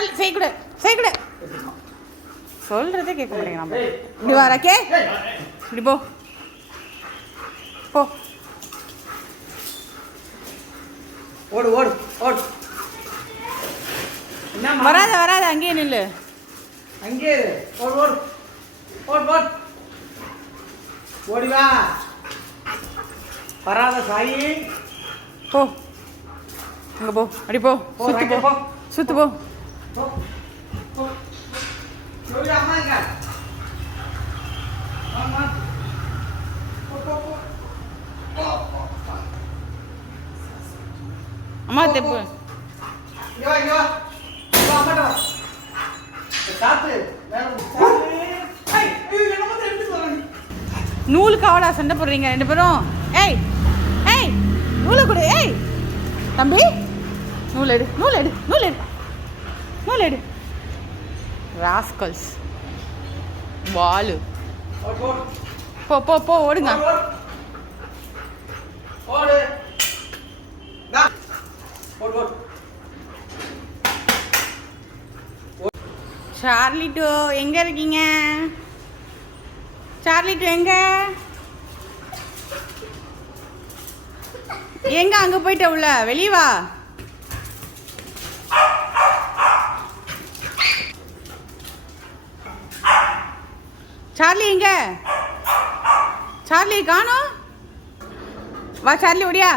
Charlie செய்யக்கூடாது சொல்கிறதே கேட்க மாட்டேங்க நம்ம. இப்படி வா ராக்கே, இப்படி போ போ. ஓடு ஓடு ஓடு. வராத அங்கேயே நில்லு. அங்கே ஓடு ஓடு ஓடு ஓடு. ஓடி வா. வராத சாயி. போ அங்கே போ, அப்படி போ, சுத்து போ, சுத்து போ. அம்மா இங்க. அம்மா தெப்பு. நூலுக்கு அவளா சண்டை போடுறீங்க 2 பேரும்? ஏய் நூலை கொடு. ஏய் தம்பி, நூல் எடு. ராஸ்கல்ஸ் வாலு. போ ஓடுங்க. சார்லி டூ எங்க இருக்கீங்க? சார்லி டூ எங்க அங்க போயிட்ட? உள்ள வெளியே வா. சார்லி எங்க? சார்லி காணோம். வா சார்லி, ஓடியா.